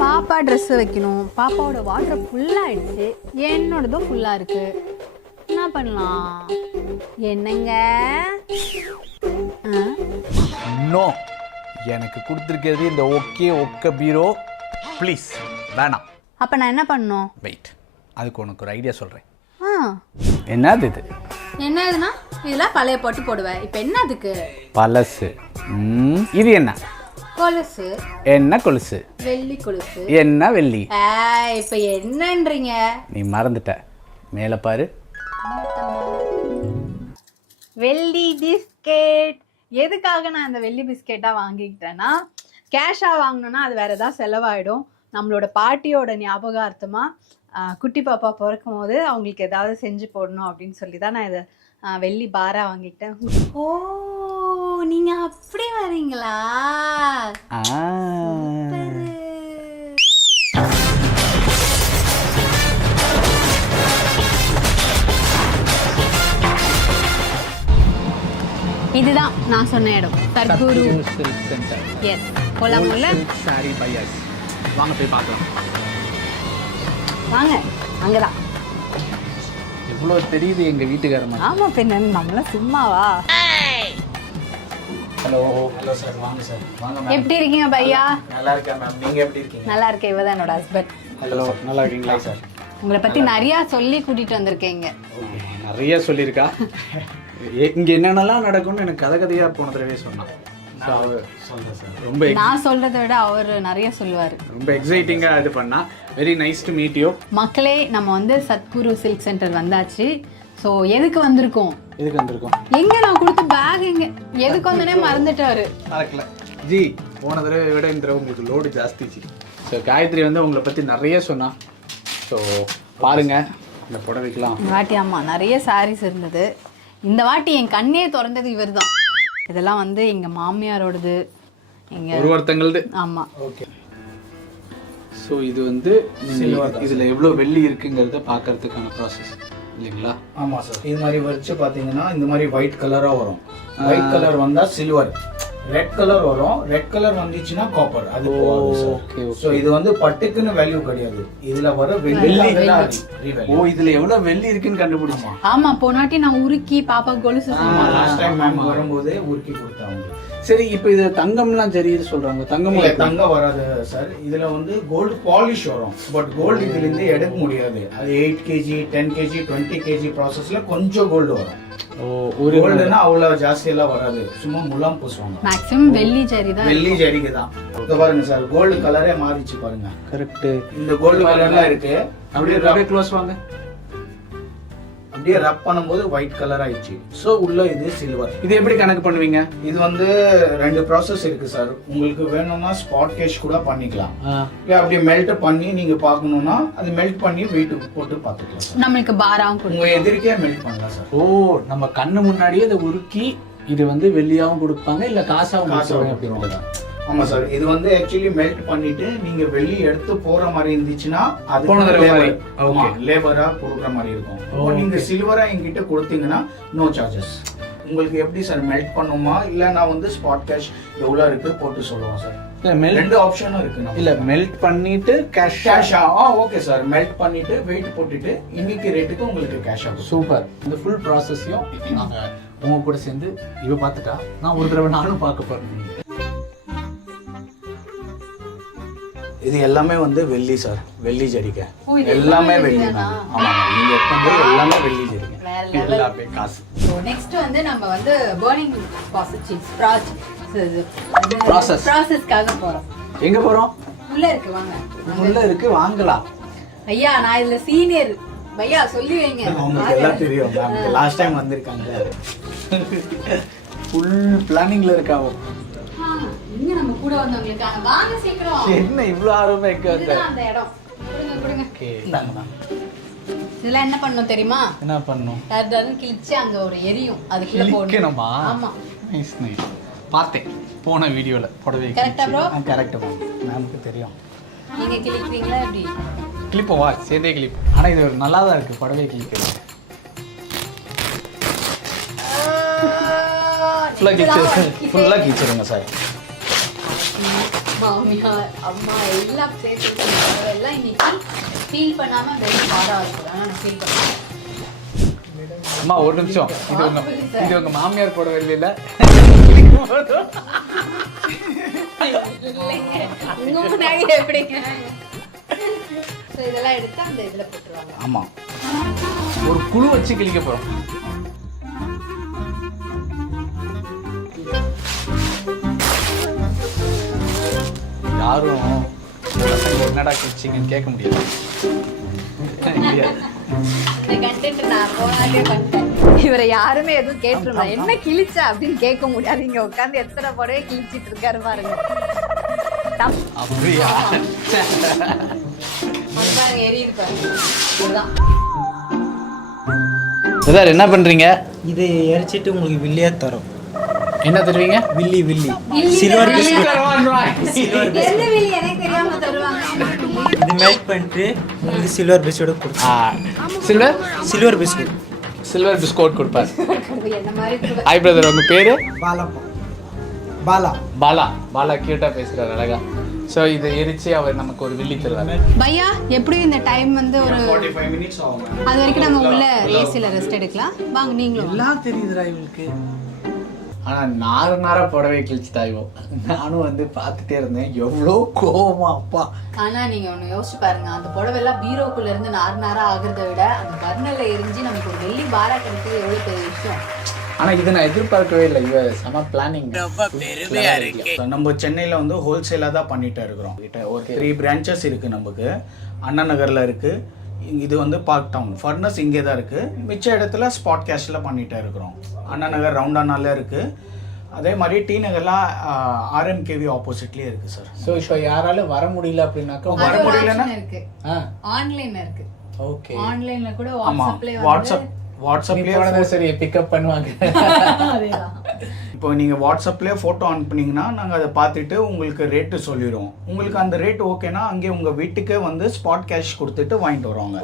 பாப்பா ட்ரெஸ் வைக்கணும். பாப்பாவோட வாட்டர் ஃபுல்லாகிடுச்சு, என்னோடதும் ஃபுல்லாக இருக்கு. என்ன பண்ணலாம்? என்னங்க? நோ, எனக்கு கொடுத்துருக்கிறது இந்த ஒக்க பீரோ. ப்ளீஸ் வேணாம். அப்போ நான் என்ன பண்ணணும்? வெயிட், அதுக்கு உனக்கு ஒரு ஐடியா சொல்கிறேன். என்னது இது? என்ன இதுனா? இதெல்லாம் பழைய போட்டு போடுவேன். இப்போ என்ன அதுக்கு? பழசு. இது என்ன? கொலுசு. என்ன கொலுசு? வெள்ளி கொலுசு. என்ன வெள்ளி? இப்போ என்னன்றீங்க? நீ மறந்துட்ட. மேலே பாரு. வெள்ளி பிஸ்கெட். எதுக்காக நான் இந்த வெள்ளி பிஸ்கெட்டாக வாங்கிக்கிட்டேன்னா, கேஷாக வாங்கினோன்னா அது வேறு ஏதாவது செலவாயிடும். நம்மளோட பாட்டியோட ஞாபகார்த்தமாக குட்டி பாப்பா பிறக்கும் போது அவங்களுக்கு ஏதாவது செஞ்சு போடணும் அப்படின்னு சொல்லி தான் நான் இதை வெள்ளி பாராக வாங்கிக்கிட்டேன். ஓ, நீங்கள் அப்படி வரீங்களா? இதுதான் நான் சொன்ன இடம், சத்குரு சில்க் சென்டர். எஸ், போலாமுல்ல? சாரி பையர்ஸ், வாங்க போய் பார்க்கலாம். வாங்க, அங்கதான். இவ்வளோ தெரியுது எங்கள் வீட்டுக்காரமா. ஆமாம், பின்ன நம்மளாம் சும்மாவா? ஹலோ ஹலோ சார், வாங்க சார், வாங்க மேம். எப்படி இருக்கீங்க பையா? நல்லா இருக்கேன் மேம், நீங்கள் எப்படி இருக்கீங்க? நல்லா இருக்கேன். இவ தான் என்னோட ஹஸ்பண்ட். ஹலோ, நல்லா இருக்கீங்களா சார்? உங்களை பற்றி நிறையா சொல்லி கூட்டிகிட்டு வந்திருக்கீங்க. நிறைய சொல்லியிருக்கா. இங்கே என்னென்னலாம் நடக்கும்னு எனக்கு கதையாக போன தடவை சொன்னான். ரொம்ப நான் சொல்றதை விட அவர் நிறைய சொல்லுவார். ரொம்ப எக்ஸைட்டிங்காக இது பண்ணா. Very nice to meet you. மக்களே, நம்ம வந்து சத்குரு சில்க் சென்டர் வந்தாச்சு. ஸோ எதுக்கு வந்திருக்கோம்? எங்க நான் கொடுத்த பேக் எங்க? எதுக்கு வந்தனே மறந்துட்டாரு. மறக்கல ஜி, போன தடவை விட இந்த தடவை உங்களுக்கு லோடு ஜாஸ்திச்சு. ஸோ காயத்ரி வந்து உங்களை பற்றி நிறைய சொன்னா. ஸோ பாருங்க, இந்த புடவைக்கலாம் இந்த வாட்டி ஆமாம் நிறைய சாரீஸ் இருந்தது. இந்த வாட்டி என் கண்ணே திறந்தது இவர் தான். இதெல்லாம் வந்து எங்கள் மாமியாரோடது, எங்கள் ஒருத்தங்களது. ஆமாம். ஓகே. ஸோ இது வந்து இதில் எவ்வளோ வெள்ளி இருக்குங்கிறத பார்க்கறதுக்கான ப்ராசஸ் இல்லைங்களா? ஆமாம் சார். இது மாதிரி வச்சு பார்த்தீங்கன்னா இந்த மாதிரி ஒயிட் கலராக வரும். ஒயிட் கலர் வந்தால் சில்வர், ரெட் கலர் வரும். ரெட் கலர் வந்துச்சுன்னா காப்பர். அது ஓகே. ஸோ இது வந்து பட்டுக்குன்னு வேல்யூ கிடையாது. இதுல வர வெள்ளி. ஓ, இதுல எவ்வளவு வெள்ளி இருக்குன்னு கண்டுபிடிச்சோம். ஆமா, போனாட்டி நான் உருக்கி பாப்பா கொலுசு லாஸ்ட் டைம் மேம் வரும்போது உருக்கி கொடுத்தாங்க. சரி, இப்போ இது தங்கம்லாம் சரி சொல்றாங்க. தங்கம் வராது சார். இதுல வந்து கோல்டு பாலிஷ் வரும். பட் கோல்டு இதுல இருந்து எடுக்க முடியாது. அது 8 kg 10 kg 20 kg ப்ராசஸ்ல கொஞ்சம் கோல்டு வரும். ஒரு கோல்டுனா அவ்வளவு ஜாஸ்தி எல்லாம் வராது. சும்மா முலாம் பூசுவாங்க. மேக்ஸிமம் வெள்ளி ஜரி தான். வெள்ளி ஜரிக்கு தான். இங்க பாருங்க சார், கோல்டு கலரே மாறிச்சு பாருங்க. கரெக்ட். இந்த கோல்டு கலர்ல இருக்கு. அப்படியே க்ளோஸ் வாங்க. அப்படியே ரப் பண்ணும்போது ஒயிட் கலர் ஆயிடுச்சு. ஸோ உள்ள இது சில்வர். இது எப்படி கணக்கு பண்ணுவீங்க? இது வந்து 2 ப்ராசஸ் இருக்கு சார். உங்களுக்கு வேணும்னா ஸ்பாட் கேஷ் கூட பண்ணிக்கலாம். அப்படியே மெல்ட் பண்ணி நீங்க பார்க்கணும்னா அது மெல்ட் பண்ணி வெயிட் போட்டு பார்த்துக்கலாம் சார். நம்மளுக்கு பாராவும் உங்க எதிர்க்கே மெல்ட் பண்ணலாம் சார். ஓ, நம்ம கண்ணு முன்னாடியே இதை உருக்கி இது வந்து வெள்ளியாவும் கொடுப்பாங்க, இல்ல காசாவும் கொடுப்பாங்க. ஆமா சார். இது வந்து ஆக்சுவலி மெல்ட் பண்ணிட்டு நீங்க வெள்ளி எடுத்து போற மாதிரி இருந்துச்சுன்னா அது லேபரா கொடுக்குற மாதிரி இருக்கும். நீங்க சில்வரா என்கிட்ட கொடுத்தீங்கன்னா நோ சார்ஜஸ். உங்களுக்கு எப்படி சார் மெல்ட் பண்ணுமா இல்ல நான் வந்து ஸ்பாட் கேஷ் எவ்வளவு இருக்கு போட்டு சொல்லுவோம் சார். ரெண்டு ஆப்ஷனும் இருக்கு. இல்ல மெல்ட் பண்ணிட்டு கேஷ். Okay sir. மெல்ட் பண்ணிட்டு வெயிட் போட்டுட்டு இன்னைக்கு ரேட்டுக்கு உங்களுக்கு கேஷ் ஆகும். சூப்பர். இந்த ஃபுல் ப்ராசஸையும் நாங்க உங்க கூட சேர்ந்து இவ பார்த்துட்டா நான் ஒரு தடவை நானும் பார்க்க போறேன். இது எல்லாமே வந்து வெள்ளி சார். வெள்ளி ஜரிகை எல்லாமே வெள்ளி தான். ஆமா, நீங்க எப்பவுமே எல்லாமே வெள்ளி ஜரிகை. எல்லாமே காசு. நெக்ஸ்ட் வந்து நம்ம வந்து பர்னிங் ப்ராசஸ்க்காக போறோம். எங்க போறோம்? உள்ள இருக்கு, வாங்க. உள்ள இருக்கு, வாங்கலாம். ஐயா, நான் இதுல சீனியர். பையா சொல்லி வைங்க. உங்களுக்கு எல்லாம் தெரியும். லாஸ்ட் டைம் வந்திருக்காங்க. ஃபுல் பிளானிங்ல இருக்காவோ. இங்க நம்ம கூட வந்தவங்களுக்காக வாங்க சீக்கிரம். என்ன இவ்ளோ ஆர்வமா இருக்கு அந்த இடம். கொடுங்க. ஓகே, இந்தாங்க. இதெல்லாம் என்ன பண்ணனும் தெரியுமா? என்ன பண்ணனும்? யாராவது கிழிச்சு அங்க ஒரு எரியும், அதுக்குள்ள போடணும். ஆமா. நைஸ். பார்த்தேன் போன வீடியோல புடவை. கரெக்ட்டா ப்ரோ? Correct bro. நமக்கு தெரியும். நீங்க கிழிப்பீங்களா எப்படி? கிளிப்போ வா, சேர்ந்தே கிளிப். ஆனா இது நல்லா தான் இருக்கு புடவை கிளிக்கிறது. ஃபுல்லா கிழிச்சிருங்க சார். மாமியார் அம்மா எல்லாம் சேர்த்து எல்லாம் இன்னைக்கு ஃபீல் பண்ணாம வெள்ளி பாரா இருக்குது. ஆனால் நான் ஃபீல் பண்ணேன். அம்மா ஒரு நிமிஷம், இது உங்க மாமியார் போட வெளியில இல்ல, உங்க முன்னாடி எப்படிங்க? இதெல்லாம் எடுத்து அந்த இதுல போட்டுருவாங்க. ஆமா, ஒரு குழு வச்சு கிழிக்க போறோம். யாரும் என்னடா கிழிச்சிங்கன்னு கேட்க முடியாது. இவரை யாருமே எதுவும் கேட்டுருந்தா என்ன கிழிச்ச அப்படின்னு கேட்க முடியாது. இங்க உட்காந்து எத்தனை புடவை கிழிச்சிட்டு இருக்காரு பாருங்க. அப்படியா? எரியுது பாருங்க. சார் என்ன பண்றீங்க? இது எரிச்சிட்டு உங்களுக்கு வில்லியா தரும். என்ன தருவீங்க? வில்லி சில்வர் பிஸ்கட். எந்த வில்லி எனக்கு தெரியாம தருவாங்க. இது மெல்ட் பண்ணிட்டு உங்களுக்கு சில்வர் பிஸ்கட் கொடுப்போம். சில்வர் பிஸ்கட் கொடுப்பாரு. ஹாய் பிரதர், உங்க பேரு? பாலா கியூட்டா பேசுறாரு, அழகா. ஸோ இதை எரிச்சு அவர் நமக்கு ஒரு வில்லி தருவாரு. பையா எப்படியும் இந்த டைம் வந்து ஒரு 45 minutes ஆகும். அது வரைக்கும் நம்ம உள்ள ஏசில ரெஸ்ட் எடுக்கலாம். வாங்க நீங்களும். எல்லாம் தெரியுதுடா இவளுக்கு. ஆனால் நாரா புடவை கிழிச்சுட்டாயோ. நானும் வந்து பார்த்துட்டே இருந்தேன், எவ்வளோ கோவமா அப்பா. ஆனா நீங்க ஒண்ணு யோசிச்சு பாருங்க, அந்த புடவை எல்லாம் பீரோக்குள்ள இருந்து நாரா ஆகுறத விட அந்த பர்னர்ல எரிஞ்சு நமக்கு ஒரு வெள்ளி பாரா கிடைக்கிறது எவ்வளவு பெரிய விஷயம். ஆனா இதை நான் எதிர்பார்க்கவே இல்லை. இவ செம பிளானிங். நம்ம சென்னையில வந்து ஹோல்சேலா தான் பண்ணிட்டு இருக்கிறோம். ஒரு 3 பிரான்ச்சஸ் இருக்கு நமக்கு. அண்ணா நகர்ல இருக்கு, இது வந்து பார்க் டவுன். ஃபர்னஸ் இங்கே தான் இருக்குது. மிச்ச இடத்துல ஸ்பாட் கேஷில் பண்ணிகிட்டே இருக்கிறோம். அண்ணா நகர் ரவுண்டானால இருக்குது. அதே மாதிரி டி நகர்லாம் RMKV ஆப்போசிட்லேயே இருக்குது சார். ஸோ இப்போ யாராலும் வர முடியல அப்படின்னாக்கா வர முடியலன்னா ஆன்லைன்ல இருக்கு. ஓகே, ஆன்லைன்ல கூட வாட்ஸ்அப்லேயே சரி பிக்கப் பண்ணுவாங்க. இப்போ நீங்கள் வாட்ஸ்அப்லேயே ஃபோட்டோ அனுப்புனீங்கன்னா நாங்கள் அதை பார்த்துட்டு உங்களுக்கு ரேட்டு சொல்லிடுவோம். உங்களுக்கு அந்த ரேட் ஓகேனா அங்கே உங்கள் வீட்டுக்கே வந்து ஸ்பாட் கேஷ் கொடுத்துட்டு வாங்கிட்டு வருவாங்க.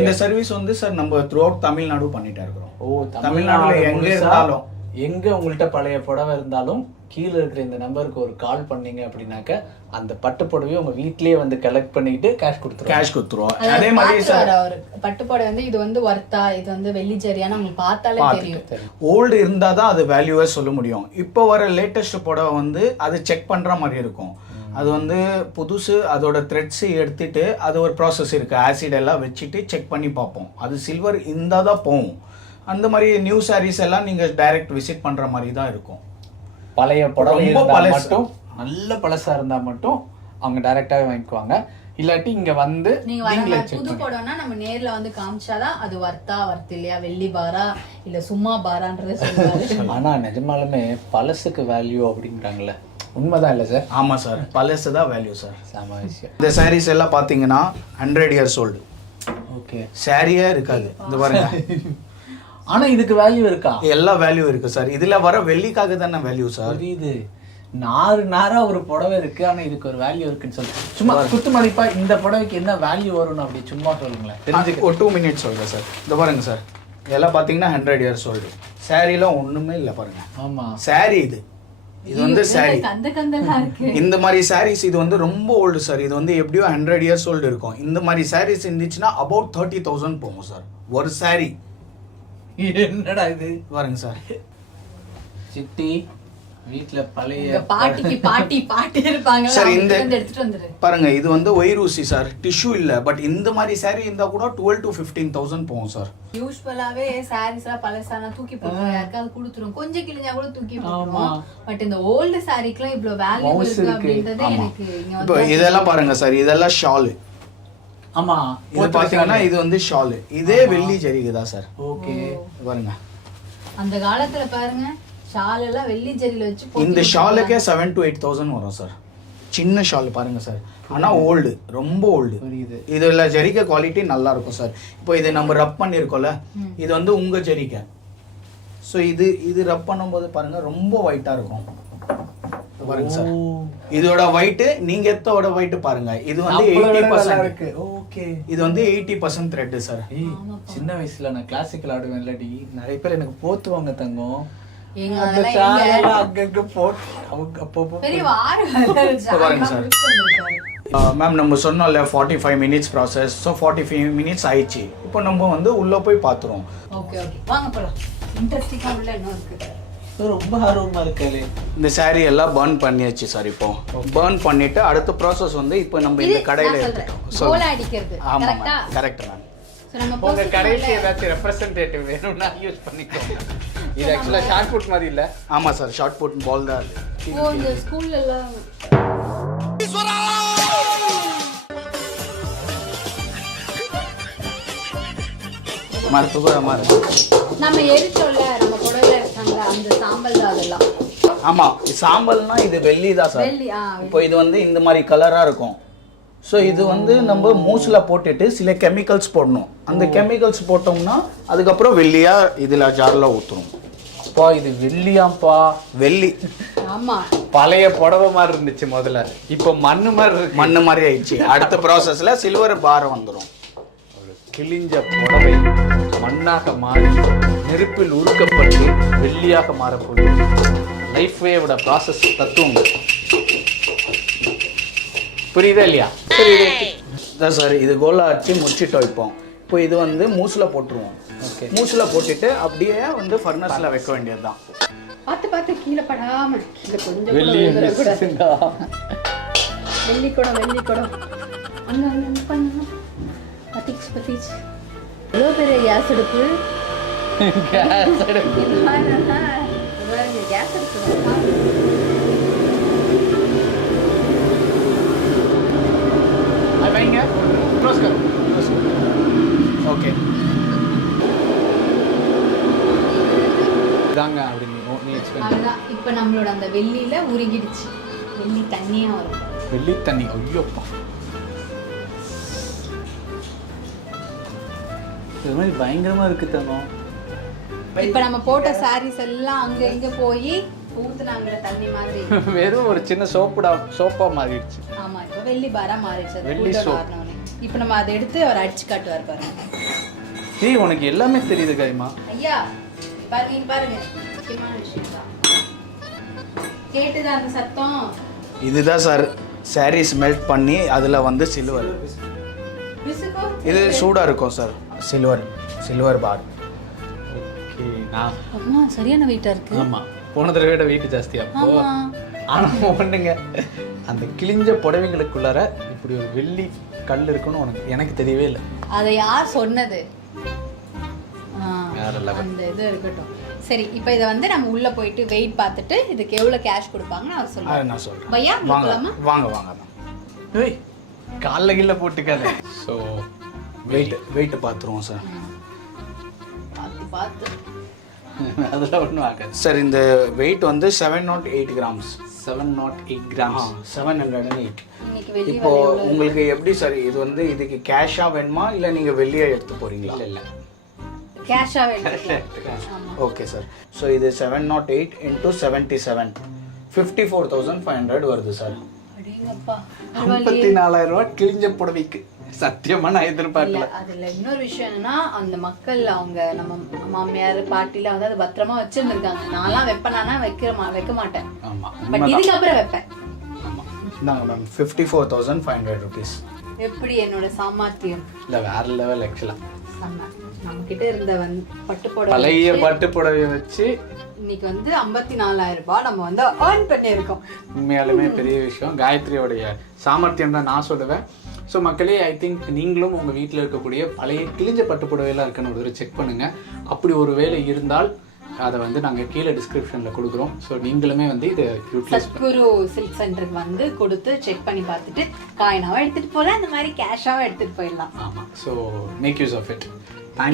இந்த சர்வீஸ் வந்து சார் நம்ம த்ரூ அவுட் தமிழ்நாடு பண்ணிட்டே இருக்கிறோம். ஓ, தமிழ்நாடுல எங்கே இருந்தாலும், எங்கே உங்கள்கிட்ட பழைய புடவை இருந்தாலும் கீழே இருக்கிற இந்த நம்பருக்கு ஒரு கால் பண்ணீங்க அப்படின்னாக்க அந்த பட்டு புடவையை உங்க வீட்லயே வந்து கலெக்ட் பண்ணிட்டு கேஷ் கொடுத்துருவோம். அதே மாதிரி சார் பட்டு புடவை வந்து இது வந்து வர்த்தா, இது வந்து வெள்ளி ஜரியான்னு உங்களுக்கு பார்த்தாலே தெரியும். ஓல்டு இருந்தா தான் அது வேல்யூவே சொல்ல முடியும். இப்போ வர லேட்டஸ்ட் புடவை வந்து அது செக் பண்ற மாதிரி இருக்கும். அது வந்து புதுசு, அதோட த்ரெட்ஸ் எடுத்துட்டு அது ஒரு ப்ராசஸ் இருக்கு, ஆசிட் எல்லாம் வச்சுட்டு செக் பண்ணி பார்ப்போம். அது சில்வர் இருந்தா தான் போகும். அந்த மாதிரி நியூ சாரீஸ் எல்லாம் நீங்க டைரக்ட் விசிட் பண்ற மாதிரி தான் இருக்கும். பழைய புடவை மட்டும் நல்ல பழசா இருந்தா மட்டும் அவங்க டைரக்டாவே வாங்கிக்குவாங்க. இல்லாட்டி இங்க வந்து நீங்க புது புடவைனா நம்ம நேர்ல வந்து காமிச்சாதான் அது வர்த்தா வர்த்து இல்லையா, வெள்ளி பாரா இல்ல சும்மா பாரான்றதை சொல்லுவாங்க. ஆனா நிஜமாலுமே பழசுக்கு வேல்யூ அப்படிங்கிறாங்கல்ல, உண்மைதான் இல்லை சார்? ஆமா சார், பழசு தான் வேல்யூ சார். சாம விஷயம். இந்த சாரீஸ் எல்லாம் பாத்தீங்கன்னா 100 years old. ஓகே, சாரியே இருக்காது. இந்த பாருங்க. ஆனா இதுக்கு வேல்யூ இருக்கா? எல்லா வேல்யூ இருக்கு சார். இதுல வர வெள்ளிக்காக தானே வேல்யூ சார். இது நாரா ஒரு புடவை இருக்கு, ஆனா இதுக்கு ஒரு வேல்யூ இருக்குன்னு சொல்லுங்க. சும்மா குத்து மதிப்பா இந்த புடவைக்கு என்ன வேல்யூ வரும்னு அப்படி சும்மா சொல்லுங்களேன். தெரிஞ்சுக்க ஒரு 2 minutes சொல்றேன் சார். இந்த பாருங்க சார், இதெல்லாம் பாத்தீங்கன்னா 100 years old. சாரிலாம் ஒண்ணுமே இல்லை பாருங்க. ஆமா, சாரி இது வந்து சாரி. இந்த மாதிரி சாரீஸ் இது வந்து ரொம்ப ஓல்டு சார். இது வந்து எப்படியோ 100 years old இருக்கும். இந்த மாதிரி சாரீஸ் இருந்துச்சுன்னா about 30,000 போகும் சார் ஒரு சாரி. என்னடா இது பாருங்க சார். சிட்டி வீட்ல பழைய பாட்டி இருப்பாங்க சார். இந்த பாருங்க, இது வந்து ஒயிரூசி சார், டிஷ்யூ இல்ல. பட் இந்த மாதிரி சாரி இருந்தா கூட 12 to 15,000 போகும் சார். யூசுவலாவே சாரீஸ் எல்லாம் பழசானா தூக்கி போடுவோம், யாருக்காவது கொடுத்துரும், கொஞ்சம் கிழிஞ்சா கூட தூக்கி போடுவோம். பட் இந்த ஓல்டு சாரிக்குலாம் இவ்வளவு வேல்யூ இருக்கு அப்படின்றது எனக்கு இப்போ இதெல்லாம் பாருங்க சார், இதெல்லாம் ஷால். ஆமா, இது பாத்தீங்கன்னா இது வந்து ஷால். இதே வெள்ளி ஜரிகை தான் சார். ஓகே, பாருங்க. அந்த காலத்துல பாருங்க ஷால் எல்லாம் வெள்ளி ஜரியில வச்சு இந்த ஷாலுக்கே 7 to 8,000 வரும் சார். சின்ன ஷால் பாருங்க சார். ஆனா ஓல்டு, ரொம்ப ஓல்டு. இதுல ஜரிகை குவாலிட்டி நல்லா இருக்கும் சார். இப்போ இதை நம்ம ரப் பண்ணிருக்கோம்ல, இது வந்து உங்க ஜரிகை. ஸோ இது ரப் பண்ணும்போது பாருங்க ரொம்ப ஒயிட்டா இருக்கும். பாருங்க சார், இதோட ஒயிட் நீங்க எத்தோட ஒயிட் பாருங்க. இது வந்து 80%. ஓகே, இது வந்து 80% த்ரெட் சார். சின்ன வயசுல நான் கிளாசிக்கல் ஆடுவேன் இல்லடி, நிறைய பேர் எனக்கு போத்துவாங்க தங்கம். எங்க அந்த அதெல்லாம் எங்க சாயெல்லாம் அங்கங்க போட்டு அவங்க அப்பப்போ பெரிய வாரு பாருங்க சார். மேம் நம்ம சொன்னோம்ல 45 மினிட்ஸ் ப்ராசஸ். ஸோ 45 மினிட்ஸ் ஆயிடுச்சு. இப்போ நம்ம வந்து உள்ளே போய் பார்த்துருவோம். ஓகே ஓகே வாங்க போலாம். இன்ட்ரெஸ்டிங்கா உள்ள என்ன இருக்கு? ரொம்ப ஆர்வமா இருக்காளே. இந்த saree எல்லாம் பர்ன் பண்ணியாச்சு சார். இப்போ பர்ன் பண்ணிட்டு அடுத்த ப்ராசஸ் வந்து இப்போ நம்ம இந்த கடையில் எடுத்துட்டோம். கோல அடிக்கிறது ஆமாம் கரெக்ட்டா? Ma'am, correct ma'am. சோ நம்ம உங்க process கடைக்கு ஏதாச்சும் ரெப்ரசன்டேட்டிவ் வேணும்னா யூஸ் பண்ணிக்கோங்க. இது ஆக்சுவலா ஷார்ட் புட் மாதிரி இல்ல. ஆமாம் சார், ஷார்ட் புட் பால் தான் அது. ஓ இந்த ஸ்கூல்ல எல்லாம் மரத்துக்கு மாதிரி. நம்ம எரிச்சோல்ல நம்ம புடவைல இருக்காங்க அந்த சாம்பல் தான் அதெல்லாம். ஆமாம், சாம்பல்னா இது வெள்ளி தான் சார். வெள்ளி இப்போ இது வந்து இந்த மாதிரி கலராக இருக்கும். ஸோ இது வந்து நம்ம மூஸில் போட்டுட்டு சில கெமிக்கல்ஸ் போடணும். அந்த கெமிக்கல்ஸ் போட்டோம்னா அதுக்கப்புறம் வெள்ளியாக இதில் ஜாரில் ஊற்றுறோம். அப்பா இது வெள்ளியாம்பா. வெள்ளி ஆமா பழைய புடவை மாதிரி இருந்துச்சு முதல்ல, இப்போ மண்ணு மாதிரி இருக்கு. மண்ணு மாதிரி ஆயிடுச்சு. அடுத்த ப்ராசஸில் சில்வர் பாரம் வந்துடும். ஒரு கிழிஞ்ச புடவை மண்ணாக மாறி நெருப்பில் உருக்கப்பட்டு வெள்ளியாக மாறப்போகுது. லைஃப் வேவோட ப்ராசஸ் தத்துவம் புரியுதா இல்லையா? இதான் சார், இது கோலா அடிச்சு முடிச்சிட்டோம். இப்போ இது வந்து மூஸில் போட்டுருவோம். ஓகே, மூஸில் போட்டுட்டு அப்படியே வந்து ஃபர்னஸில் வைக்க வேண்டியது தான். பார்த்து பார்த்து கீழே படாம கீழே கொஞ்சம் வெள்ளி கூட வெள்ளி குடம் அங்க அங்க பண்ணு பத்திச்சு எவ்வளோ பெரிய கேஸ் அடுப்பு. கேஸ் அடுப்பு. கேஸ் அடுப்பு வைங்க. க்ளோஸ் கர். ஓகே, இதாங்க அப்படின்னு நீ எக்ஸ்பிளைன். அவ்வளோதான். இப்போ நம்மளோட அந்த வெள்ளியில உருகிடுச்சு. வெள்ளி தண்ணியா வரும். வெள்ளி தண்ணி. ஐயோப்பா, இது மாதிரி பயங்கரமா இருக்கு தனம். இப்போ நம்ம போட்ட சாரீஸ் எல்லாம் அங்க இங்க போய் ஊத்துனாங்கல தண்ணி மாதிரி. வெறும் ஒரு சின்ன சோப்பா மாறிடுச்சு. ஆமா, இப்போ வெள்ளி பாரா மாறிடுச்சு. வெள்ளி soap. இப்போ நம்ம அதை எடுத்து அவர் அடிச்சு காட்டுவார் பாருங்க. ஏய் உனக்கு எல்லாமே தெரியுது கைமா. ஐயா பாருங்க முக்கியமான விஷயம் தான். கேட்டுதா அந்த சத்தம்? இதுதான் சார் சாரீஸ் மெல்ட் பண்ணி அதில் வந்து சில்வர். விசுகோ இது சூடாக இருக்கும் சார். சில்வர் பார். ஓகே, நான் அம்மா சரியான வெயிட்டா இருக்கு. ஆமா, போன தடவை விட வெயிட் ஜாஸ்தி அப்போ. ஆமா. ஆனா ஒண்ணுங்க, அந்த கிழிஞ்ச புடவைங்களுக்குள்ளார இப்படி ஒரு வெள்ளி கல் இருக்குன்னு எனக்கு தெரியவே இல்லை. அதை யார் சொன்னது? வேற level. அந்த இது இருக்கட்டும். சரி, இப்போ இதை வந்து நம்ம உள்ள போயிட்டு வெயிட் பார்த்துட்டு இதுக்கு எவ்வளவு கேஷ் கொடுப்பாங்கன்னு அவர் அதை சொல்லுவாங்க. நான் சொல்கிறேன். பையா வாங்க போலாமா? வாங்க. ஏய் கால்ல கீழ போட்டுக்காத. ஸோ வெயிட் பார்த்துருவோம் சார். பார்த்து அதெல்லாம் ஒன்றும் ஆகாது சார். இந்த வெயிட் வந்து 708 கிராம்ஸ். 708 கிராம்ஸ். 708. இன்னைக்கு வெள்ளி இப்போ உங்களுக்கு எப்படி சார் இது வந்து இதுக்கு கேஷாக வேணுமா இல்லை நீங்கள் வெளியே எடுத்து போகிறீங்களா? இல்லை கேஷா எடுத்துக்கலாம். ஆமா. Okay sir. ஸோ இது 708 × 77 54,500 வருது சார். அடேங்கப்பா. 54,000 ரூபாய் கிழிஞ்ச புடவைக்கு. சத்தியமா நான் எதிர்பார்க்கல. இல்ல, அதுல இன்னொரு விஷயம் என்னன்னா அந்த மக்கள் அவங்க நம்ம மாமியார் பாட்டில வந்து அதை பத்திரமா வச்சிருந்திருக்காங்க. நான்லாம் வைப்பேனா வைக்க மாட்டேன். ஆமா, பட் இதுக்கு அப்புறம் வைப்பேன். ஆமா. இந்தாங்க மேம் 54,500 rupees. எப்படி என்னோட சாமர்த்தியம். இல்ல வேற லெவல் ஆக்சுவலா. நம்ம கிட்ட இருந்த பட்டு புடவை பழைய பட்டு புடவைய வச்சு இன்னைக்கு வந்து 54,000 ரூபாய் நம்ம வந்து earn பண்ணியிருக்கோம். உண்மையாலுமே பெரிய விஷயம். காயத்ரியோடைய சாமர்த்தியம் தான் நான் சொல்லுவேன். ஸோ மக்களே, ஐ திங்க் நீங்களும் உங்கள் வீட்டில் இருக்கக்கூடிய பழைய கிழிஞ்ச பட்டு புடவையெல்லாம் இருக்குன்னு ஒரு செக் பண்ணுங்கள். அப்படி ஒரு வேலை இருந்தால் அதை வந்து நாங்கள் கீழே டிஸ்கிரிப்ஷனில் கொடுக்குறோம். ஸோ நீங்களுமே வந்து இதை யூட்டிலைஸ் சத்குரு சில்க் சென்டருக்கு வந்து கொடுத்து செக் பண்ணி பார்த்துட்டு காயினாவும் எடுத்துகிட்டு போகலாம், அந்த மாதிரி கேஷாகவும் எடுத்துகிட்டு போயிடலாம். ஆமாம். So make use of it.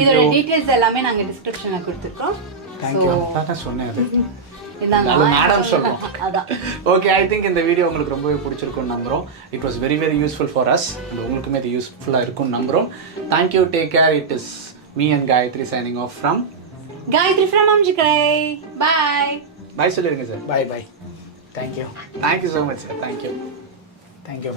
இதோட டீட்டெயில்ஸ் எல்லாமே நாங்கள் டிஸ்கிரிப்ஷனில் கொடுத்துருக்கோம். தேங்க்யூ. அதான் சொன்னேன். அது இந்தாங்க மேடம் சொல்லுவோம். அதான். ஓகே, ஐ திங்க் இந்த வீடியோ உங்களுக்கு ரொம்பவே பிடிச்சிருக்கும்னு நம்புகிறோம். It was very very useful for us and உங்களுக்குமே இது யூஸ்ஃபுல்லாக இருக்கும்னு நம்புகிறோம். Thank you. Take care. It is me and Gayathri signing off from Gayathri from Amjikkarai. Bye bye சொல்லிடுங்க sir. Bye. Thank you. Thank you so much sir. Thank you. Thank you.